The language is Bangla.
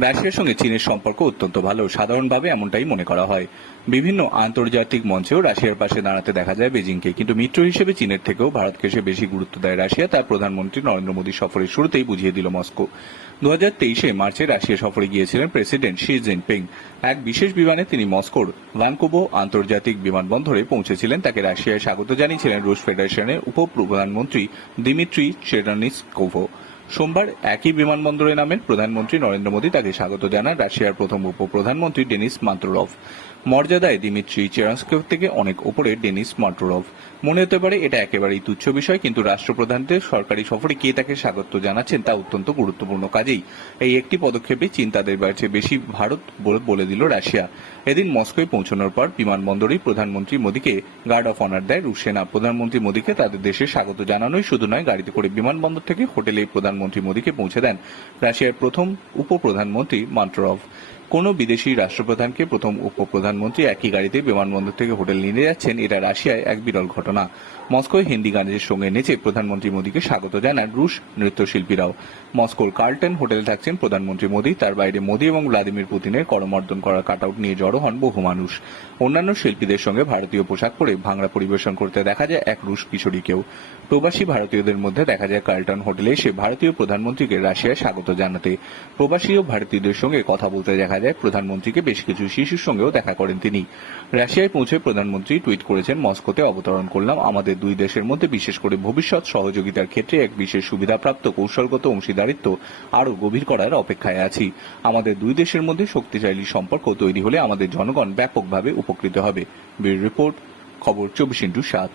রাশিয়ার সঙ্গে চীনের সম্পর্ক অত্যন্ত ভালো। সাধারণভাবে এমনটাই মনে করা হয়। বিভিন্ন আন্তর্জাতিক মঞ্চেও রাশিয়ার পাশে দাঁড়াতে দেখা যায় বেজিংকে। কিন্তু মিত্র হিসেবে চীনের থেকেও ভারতকে সে বেশি গুরুত্ব দেয়। রাশিয়া তার প্রধানমন্ত্রী নরেন্দ্র মোদী সফরের শুরুতেই বুঝিয়ে দিল মস্কো। দু হাজার তেইশে মার্চে রাশিয়া সফরে গিয়েছিলেন প্রেসিডেন্ট শি জিনপিং। এক বিশেষ বিমানে তিনি মস্কোর ভ্যানকুভো আন্তর্জাতিক বিমানবন্দরে পৌঁছেছিলেন। তাকে রাশিয়ায় স্বাগত জানিয়েছিলেন রুশ ফেডারেশনের উপপ্রধানমন্ত্রী দিমিত্রি চেরানিসকোভো সোমবার একই বিমানবন্দরে নামেন প্রধানমন্ত্রী নরেন্দ্র মোদী। তাকে স্বাগত জানান রাশিয়ার প্রথম উপপ্রধানমন্ত্রী ডেনিস মান্ত্রোরভ মর্যাদায় দিমিত্রি চেরানস্কভ থেকে অনেক ওপরে ডেনিস মান্ত্রোরভ মনে হতে পারে এটা একেবারেই তুচ্ছ বিষয়, কিন্তু রাষ্ট্রপ্রধানদের সরকারি সফরে কে তাকে স্বাগত জানাচ্ছেন তা অত্যন্ত গুরুত্বপূর্ণ কাজেই। এই একটি পদক্ষেপে চীন তাদের কাছে বেশি ভারত বলে দিল রাশিয়া। এদিন মস্কোয় পৌঁছানোর পর বিমানবন্দরেই প্রধানমন্ত্রী মোদীকে গার্ড অফ অনার দেয় রুশ সেনা প্রধানমন্ত্রী মোদীকে তাদের দেশে স্বাগত জানানোই শুধু নয়, গাড়িতে করে বিমানবন্দর থেকে হোটেলে প্রধানমন্ত্রী মোদীকে পৌঁছে দেন রাশিয়ার প্রথম উপপ্রধানমন্ত্রী মান্টরভ কোনো বিদেশি রাষ্ট্রপ্রধানকে প্রথম উপপ্রধানমন্ত্রী একই গাড়িতে বিমানবন্দর থেকে হোটেল নিয়ে যাচ্ছেন, এটা রাশিয়ায় এক বিরল ঘটনা। মস্কোয় হিন্দি গানের সঙ্গে নেচে প্রধানমন্ত্রী মোদীকে স্বাগত জানান রুশ নৃত্যশিল্পীরাও। মস্কোর কার্লটন হোটেলে থাকছেন প্রধানমন্ত্রী মোদী। তার বাইরে মোদী এবং ভ্লাদিমির পুতিনের করমর্দন করার কাটআউট নিয়ে জড়ো হন বহু মানুষ। অন্যান্য শিল্পীদের সঙ্গে ভারতীয় পোশাক পরে ভাঙড়া পরিবেশন করতে দেখা যায় এক রুশ কিশোরীকেও প্রবাসী ভারতীয়দের মধ্যে দেখা যায় কার্লটন হোটেলে এসে ভারতীয় প্রধানমন্ত্রীকে রাশিয়ায় স্বাগত জানাতে। প্রবাসী ও ভারতীয়দের সঙ্গে কথা বলতে দেখা যায় প্রধানমন্ত্রীকে বেশ কিছু শিশুর সঙ্গেও দেখা করেন তিনি। রাশিয়ায় পৌঁছে প্রধানমন্ত্রী টুইট করেছেন, মস্কোতে অবতরণ করলাম আমাদের দুই দেশের মধ্যে, বিশেষ করে ভবিষ্যৎ সহযোগিতার ক্ষেত্রে এক বিশেষ সুবিধাপ্রাপ্ত কৌশলগত অংশীদারিত্ব আরও গভীর করার অপেক্ষায় আছি। আমাদের দুই দেশের মধ্যে শক্তিশালী সম্পর্ক তৈরি হলে আমাদের জনগণ ব্যাপকভাবে উপকৃত হবে। ব্যুরো রিপোর্ট, খবর চব্বিশ ইন্টু সাত।